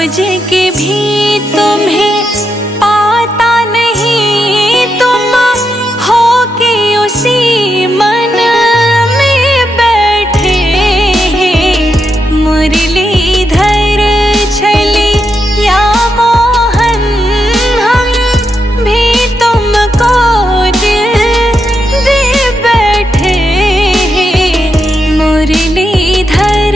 खोज के भी तुम्हें पाता नहीं, तुम हो के उसी मन में बैठे। मुरलीधर छली या मोहन, हम भी तुमको दिल दे बैठे। मुरलीधर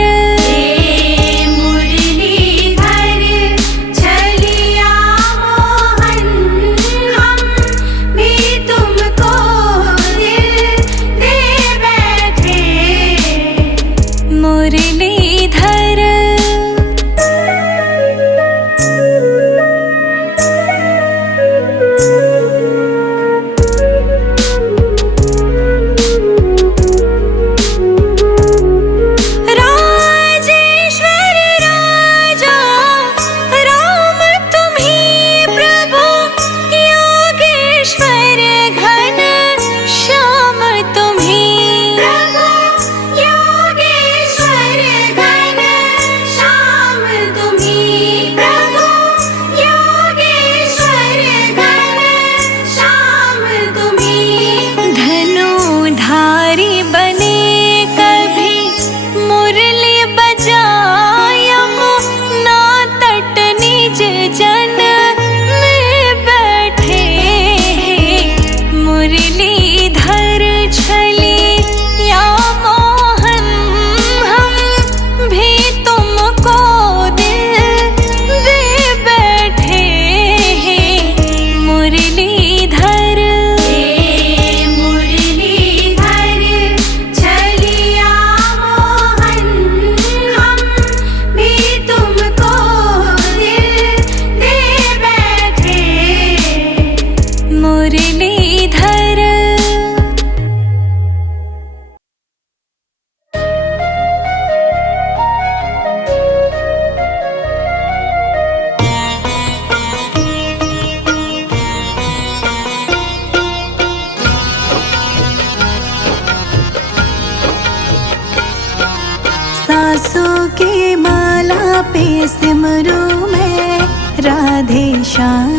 सासों की माला पे सिमरू मैं राधे श्याम।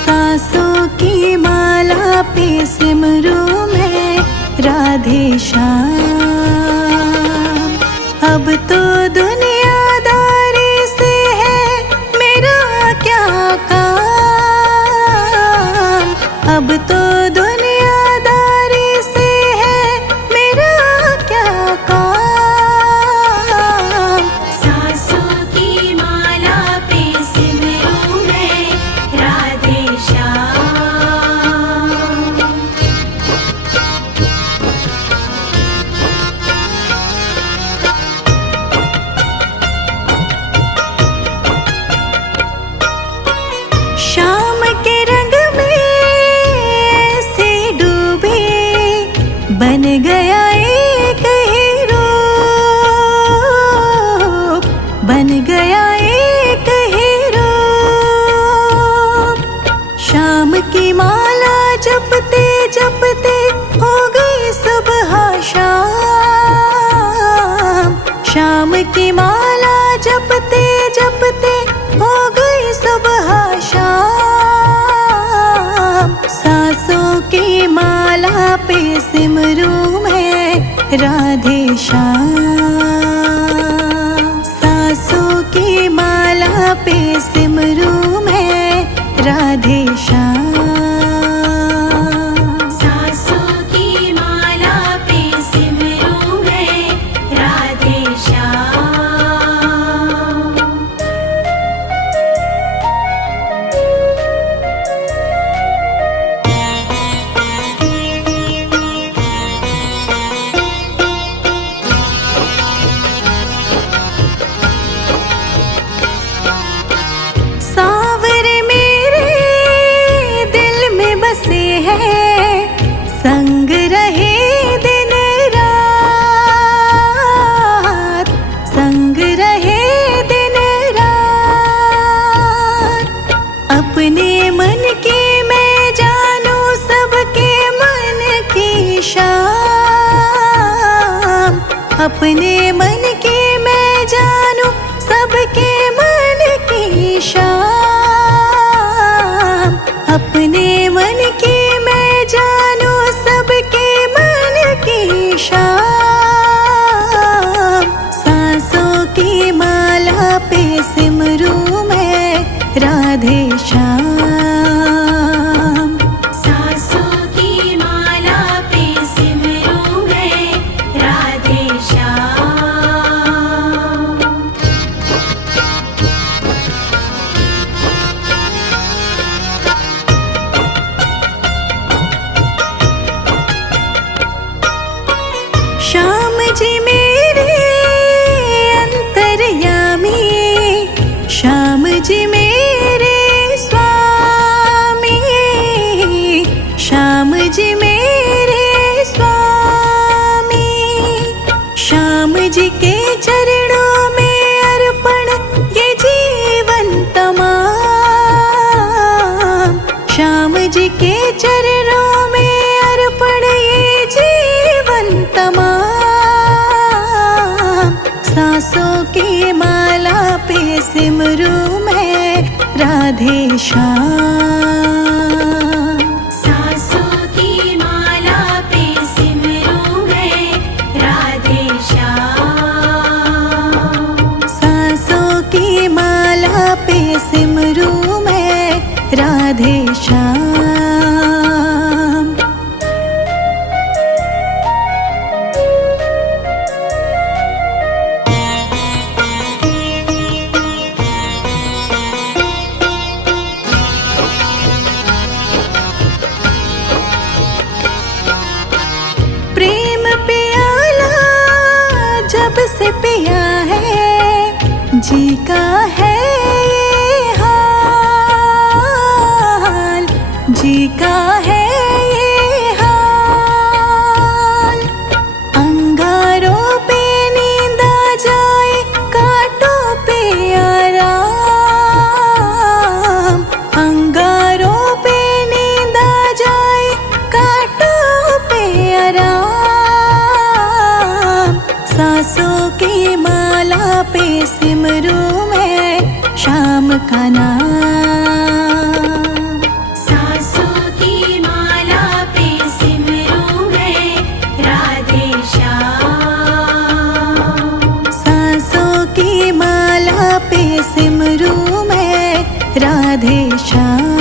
सासों की माला पे सिमरू मैं राधे श्याम। अब तो दुनियादारी से है मेरा क्या काम। अब तो दुनियादारी से है मेरा क्या काम। सासों की माला पे सिमरू मैं राधे श्याम। शाम के रंग में से डूबे बन गया एक हीरो। बन गया एक हीरो। शाम की माला जपते जपते हो गई सुबह शाम। शाम की माला जपते जपते हो गई सुबह शाम। सासों की माला पे सिमरू मैं राधे श्याम। सासों की माला पे सिमरू मैं राधे श्याम। सासों की माला पे सिमरू मैं राधे श्याम। सावरे मेरे दिल में बसे हैं, संग रहे दिन रात। संग रहे दिन रात। अपने मन की मैं जानू सबके मन की शाम। अपने मन की मैं जानू सब पे सिमरू मैं राधे श्याम। सासों की माला पे सिमरूं मैं राधे श्याम। श्याम जी मेरे अंतर्यामी, श्याम जी मेरे स्वामी, श्याम जी मेरे स्वामी। श्याम जी के चरणों में अर्पण ये जीवन तमाम, श्याम जी के चरणों में अर्पण ये जीवन तमाम। सांसों की माला पे सिमरू मैं राधे श्याम। सासों की माला पे सिमरूं मैं राधे श्याम। सांसों की माला पे सिमरू मैं राधे श्याम। प्रेम प्याला जब से पिया है, जी का है ये हाल, जी का है ये हाल। अंगारों पे नींद आ जाए, कांटों पे आराम, अंगारों पे नींद आ जाए, कांटों पे आराम। सांसों की माला पे सिमरू मैं श्याम का नाम। सासों की माला पे सिमरूं मैं राधे श्याम। सांसों की माला पे सिमरू मैं राधे श्याम।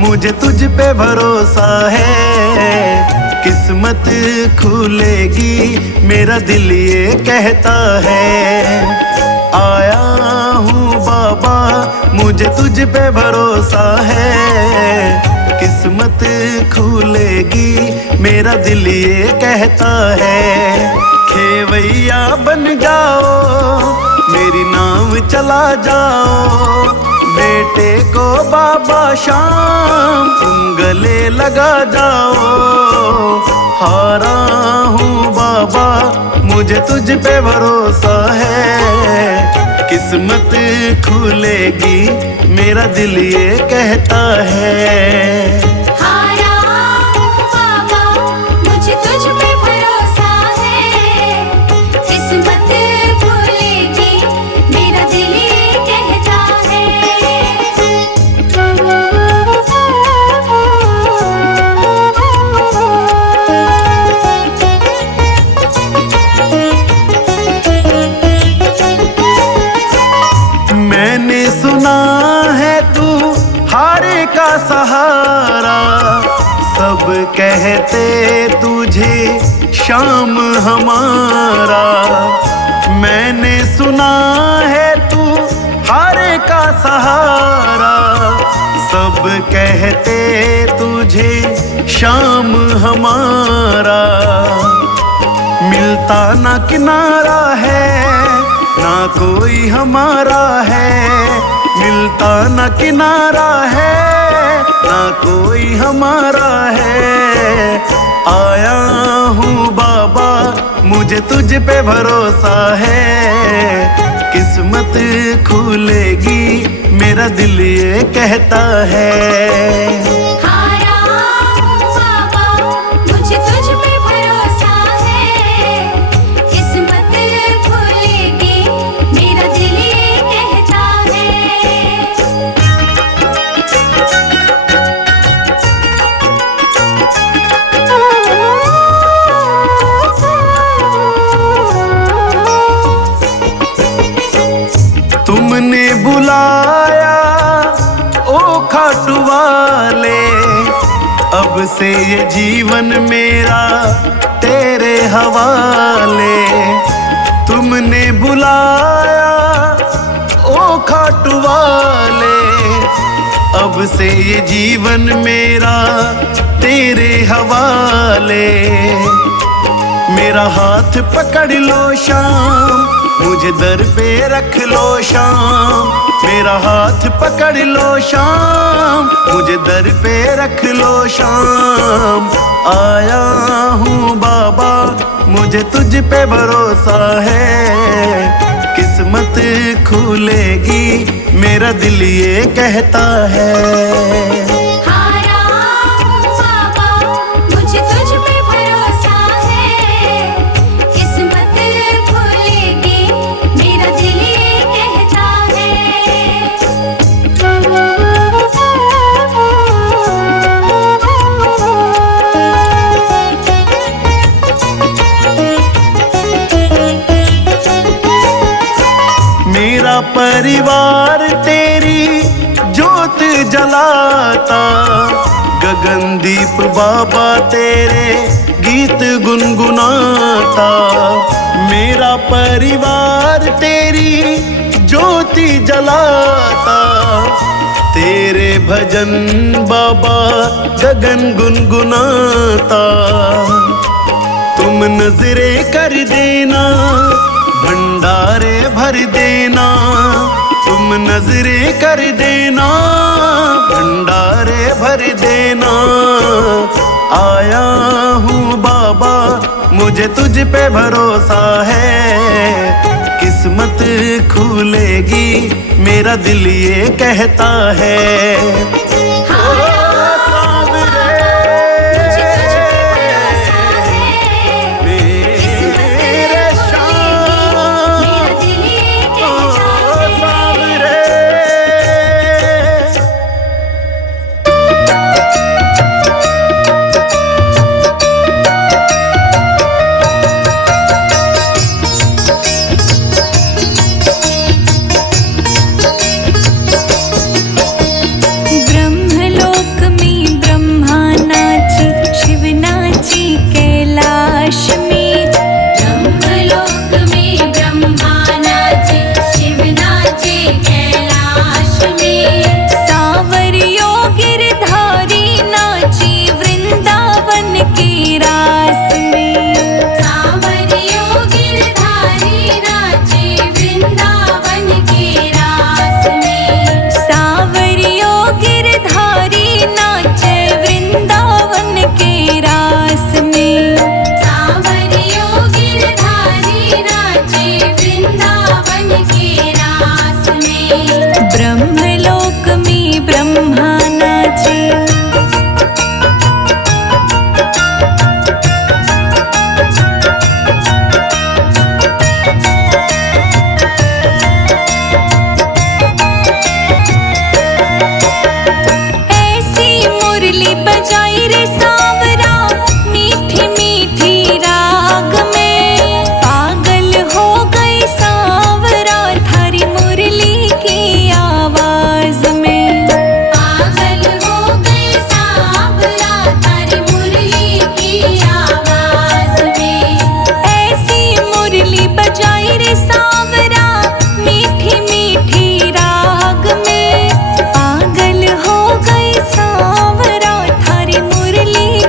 मुझे तुझ पे भरोसा है। किस्मत खुलेगी मेरा दिल ये कहता है। आया हूँ बाबा मुझे तुझ पे भरोसा है। किस्मत खुलेगी मेरा दिल ये कहता है। खेवैया बन जाओ मेरी नाव चला जाओ। बेटे को बाबा शाम तुम गले लगा जाओ। हारा हूँ बाबा मुझे तुझ पे भरोसा है। किस्मत खुलेगी मेरा दिल ये कहता है। हारा हूँ बाबा मुझे तुझ पे भरोसा है। किस्मत खुलेगी मेरा दिल ये कहता मैंने सुना है तू हारे का सहारा। सब कहते तुझे शाम हमारा। मैंने सुना है तू हारे का सहारा। सब कहते तुझे शाम हमारा। मिलता ना किनारा है ना कोई हमारा है। मिलता ना किनारा है ना कोई हमारा है। आया हूँ बाबा मुझे तुझ पे भरोसा है। किस्मत खुलेगी मेरा दिल ये कहता है। हारा हूँ बाबा मुझे तुझ पे भरोसा है। किस्मत खुलेगी मेरा दिल ये कहता तुमने बुलाया ओ खाटू वाले। अब से ये जीवन मेरा तेरे हवाले। तुमने बुलाया ओ खाटू वाले। अब से ये जीवन मेरा तेरे हवाले। मेरा हाथ पकड़ लो शाम मुझे दर पे रख लो शाम। मेरा हाथ पकड़ लो शाम मुझे दर पे रख लो शाम। आया हूँ बाबा मुझे तुझ पे भरोसा है। किस्मत खुलेगी मेरा दिल ये कहता है। हारा हूँ बाबा मुझे तुझ पे भरोसा है। किस्मत खुलेगी मेरा दिल ये कहता मेरा परिवार तेरी जोत जलाता। गगनदीप बाबा तेरे गीत गुनगुनाता। मेरा परिवार तेरी ज्योति जलाता। तेरे भजन बाबा गगन गुनगुनाता। तुम नजरे कर देना भंडारे भर देना। तुम नजरे कर देना भंडारे भर देना। आया हूँ बाबा मुझे तुझ पे भरोसा है। किस्मत खुलेगी मेरा दिल ये कहता है। ब्रह्म मुरली बजाई रे सांवरा मीठी मीठी राग में। पागल हो गई सांवरा थारी मुरली की आवाज में। पागल हो गई सांवरा तारी मुरली की आवाज में। ऐसी मुरली बजाई रे सांवरा मीठी मीठी राग में। पागल हो गई सांवरा थारी मुरली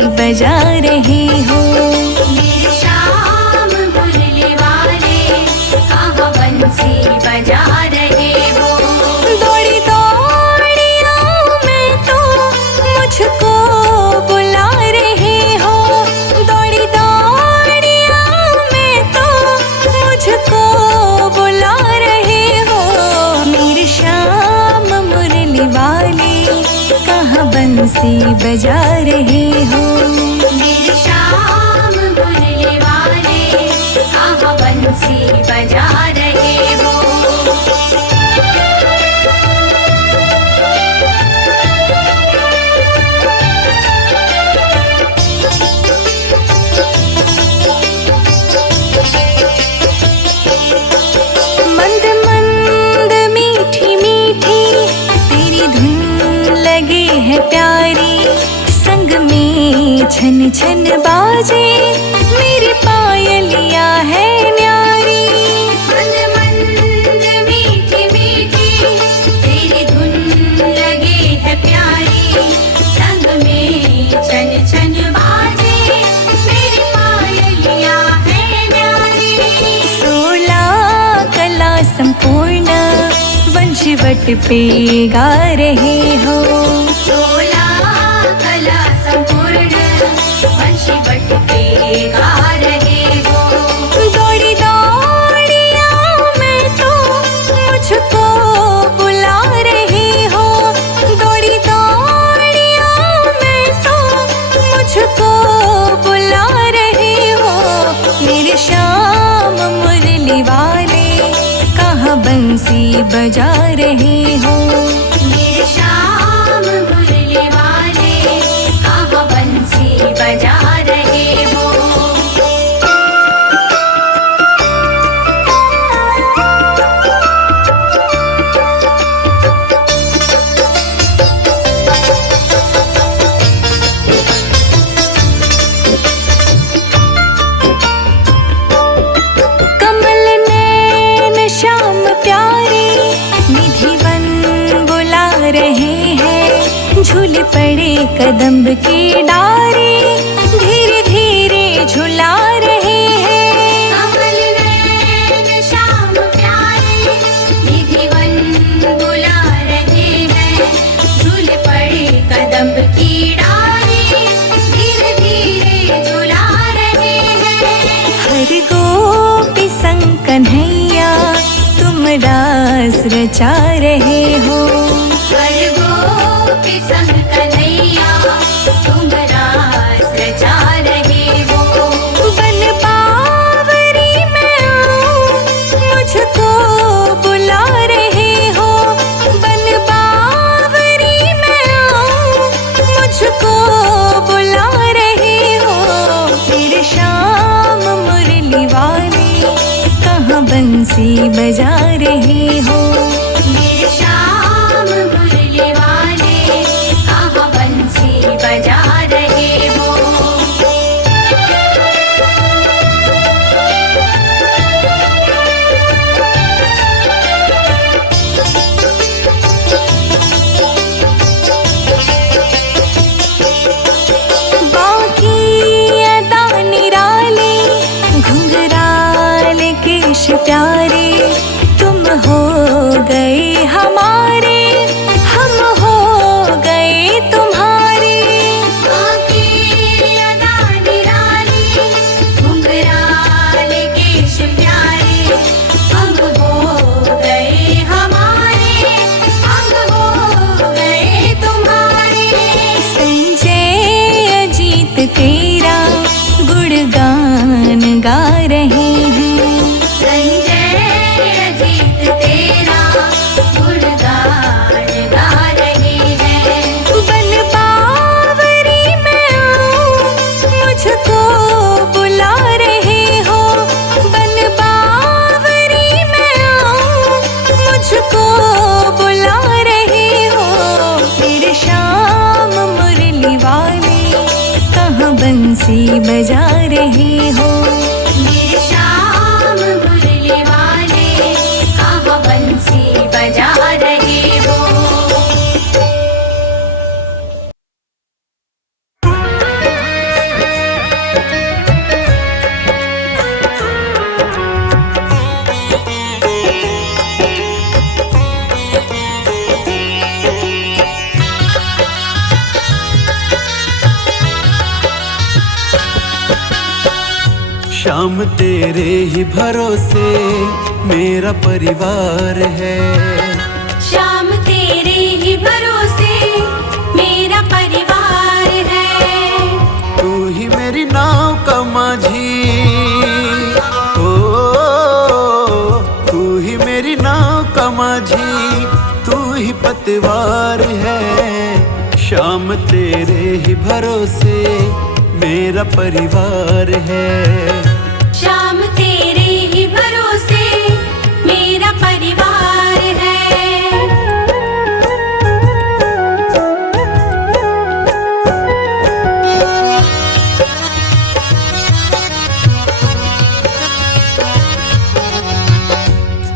बजा रहे हो। मेरे श्याम मुरली वाले कहाँ बंसी बजा रहे हो। दौड़ी दौड़ी आऊं मैं तो मुझको बुला रहे हो। दौड़ी दौड़ी आऊं मैं तो मुझको बुला रहे हो। मेरे श्याम मुरली वाले कहाँ बंसी बजा रहे हो। मेरे श्याम मुरली वाले कहाँ बंसी बजा रहे हो। मंद मंद मीठी मीठी तेरी धुन लगे है प्यारी। संग में छन छन बाजे मेरी पायलिया है न्यारी। मंद मंद मीठी मीठी तेरी धुन लगे है प्यारी। संग में छन छन बाजे मेरी पायलिया है न्यारी। 16 कला संपूर्ण वंशवट पे गा रहे हो। 16 कला संपूर्ण वंशीवट पे गा रहे हो। दौड़ी दौड़ी आऊं मैं तो मुझको बुला रहे हो। दौड़ी दौड़ी आऊं मैं तो मुझको बुला रहे हो। मेरे श्याम मुरली वाले कहाँ बंसी बजा रहे हो। मेरे श्याम मुरली वाले कहाँ बंसी बजा रहे हो। कमल नैन श्याम प्यारे निधिवन बुला रहे हैं। झूल पड़े कदम्ब के डारे धीरे धीरे झुला रहे हैं। कमल नैन श्याम प्यारे निधिवन बुला रहे हैं। झूल पड़े कदम्ब की डाली धीरे धीरे झुला रहे हैं। हर गोपी संग कन्हैया तुम रास रचा रहे हो। हर गोपी संग कन्हैया तुम रास रचा रहे हो। बन बावरी में आऊं मुझको बुला रहे हो। बन बावरी में आऊं मुझको बुला रहे हो। मेरे श्याम मुरली वाले कहाँ बंसी बजा रहे हो। मेरे श्याम मुरली वाले कहाँ बंसी बजा रहे हो। बाकी अदा निराले घुंघराल केश प्यारे तुम हो गए हमारे हम हो गए तुम्हारे। बाकी अदा निराली घुंघराल केश प्यारे हम हो गए हमारे हम हो गए तुम्हारे। संजय अजीत तेरा गुणगान गा रहे हैं। संजय शाम तेरे ही भरोसे मेरा परिवार है। श्याम तेरे ही भरोसे मेरा परिवार है। तू ही मेरी नाव का माझी, ओ तू ही मेरी नाव का माझी, तू ही पतवार है। शाम तेरे ही भरोसे मेरा परिवार है। श्याम तेरे ही भरोसे मेरा परिवार है।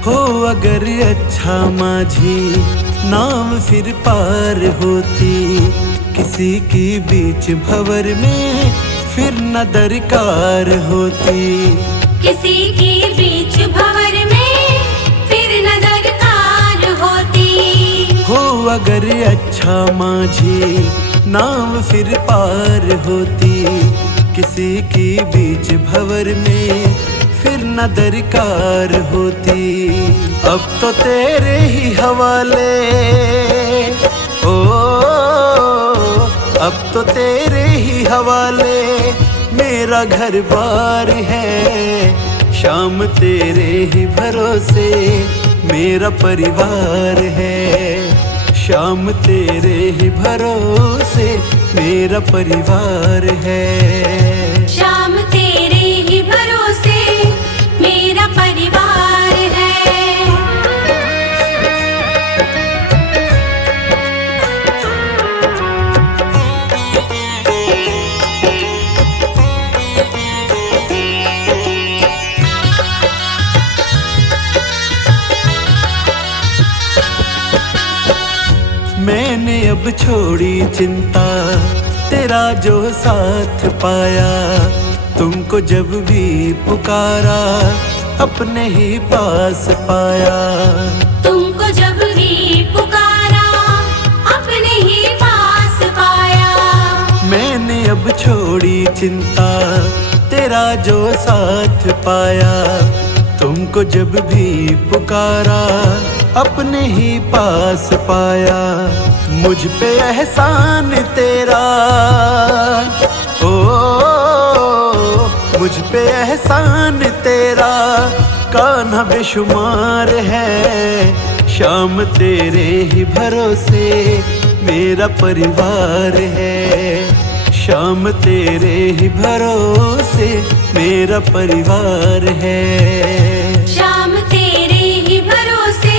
हो अगर अच्छा माझी नाव फिर पार होती, किसी की बीच भंवर में फिर न दरकार होती। किसी की बीच भंवर में फिर न दरकार होती। हो अगर अच्छा माझी नाव फिर पार होती, किसी की बीच भंवर में फिर न दरकार होती। अब तो तेरे ही हवाले, ओ अब तो तेरे ही हवाले मेरा घर बार है। शाम तेरे ही भरोसे मेरा परिवार है। शाम तेरे ही भरोसे मेरा परिवार है। श्याम तेरे ही भरोसे मेरा परिवार है। मैंने अब छोड़ी चिंता, तेरा जो साथ पाया। तुमको जब भी पुकारा अपने ही पास पाया। तुमको जब भी पुकारा अपने ही पास पाया। मैंने अब छोड़ी चिंता, तेरा जो साथ पाया। तुमको जब भी पुकारा अपने ही पास पाया। मुझ पे एहसान तेरा, ओ मुझ पे एहसान तेरा कान्हा बेशुमार है। शाम तेरे ही भरोसे मेरा परिवार है। शाम तेरे ही भरोसे मेरा परिवार है। श्याम तेरे ही भरोसे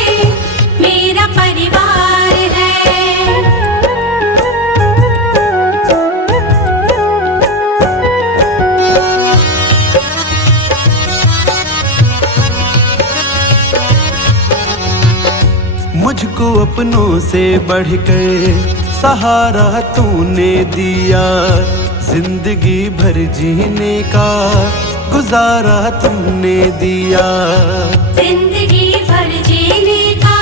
मेरा परिवार है। मुझको अपनों से बढ़कर सहारा तूने दिया। जिंदगी भर जीने का गुजारा तुमने दिया। जिंदगी भर जीने का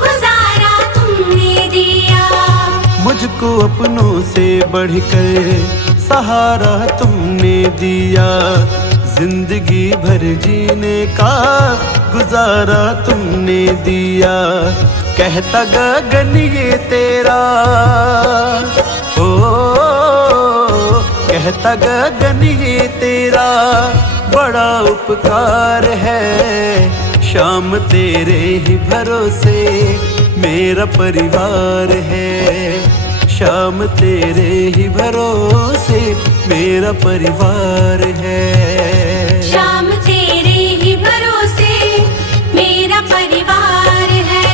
गुजारा तुमने दिया। मुझको अपनों से बढ़कर सहारा तुमने दिया। जिंदगी भर जीने का गुजारा तुमने दिया। कहता गगन ये तेरा, ओ कहता गगन ये तेरा बड़ा उपकार है। शाम तेरे ही भरोसे मेरा परिवार है। शाम तेरे ही भरोसे मेरा परिवार है। श्याम तेरे ही भरोसे मेरा परिवार है।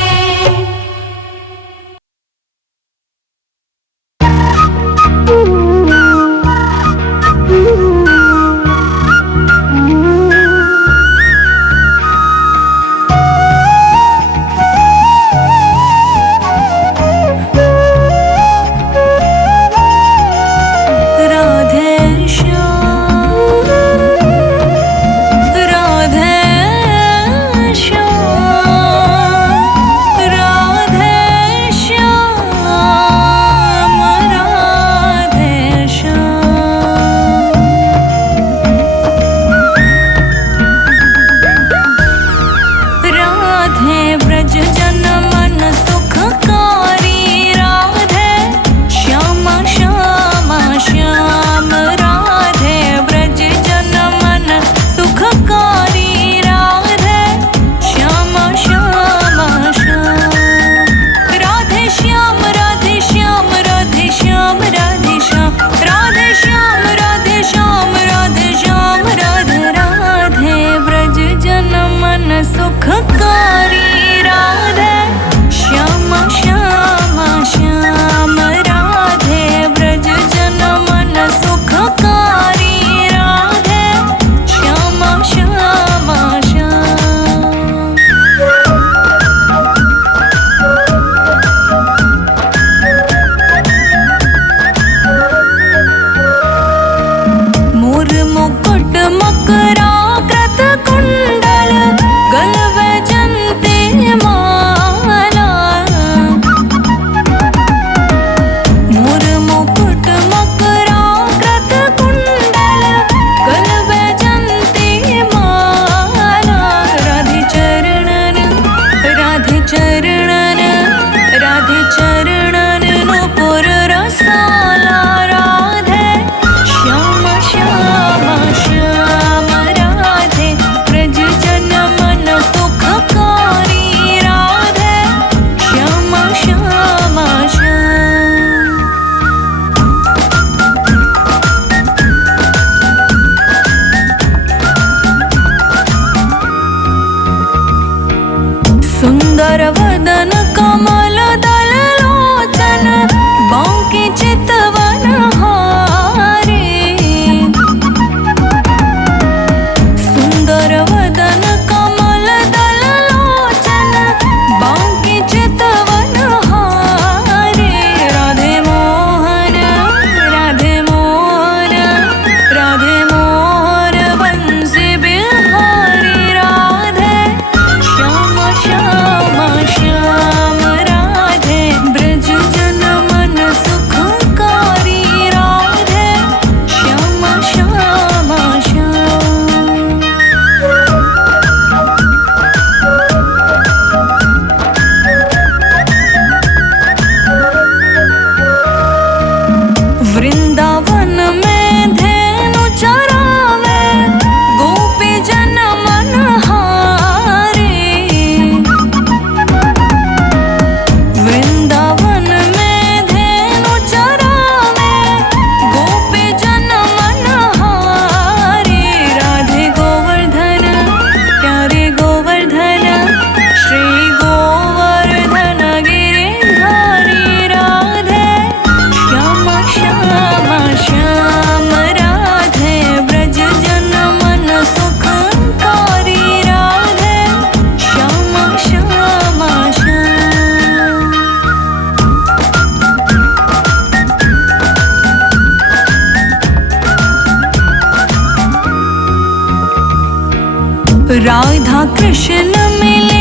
राधे श्याम सुंदर वदन कमल दल लोचन बांके चितवन हारे। सुंदर वदन कमल दल लोचन बांके चितवन हारे। राधे मोहन राधे मोहन राधे मोहन बंसी बिहारी। राधे श्याम श्याम श्याम राधे ब्रज जन मन सुखकारी। राधे श्याम श्याम श्याम। वृंदावन में धेनु चरावे गोपी जन मन हारे। वृंदावन में धेनु चरावे गोपी जन मन हारे। राधे गोवर्धन प्यारे गोवर्धन श्री गोवर्धन गिरिधारी। राधे श्याम श्याम श्याम राधे ब्रज जन मन सुखकारी। राधे श्याम श्याम श्याम। राधा कृष्ण मिले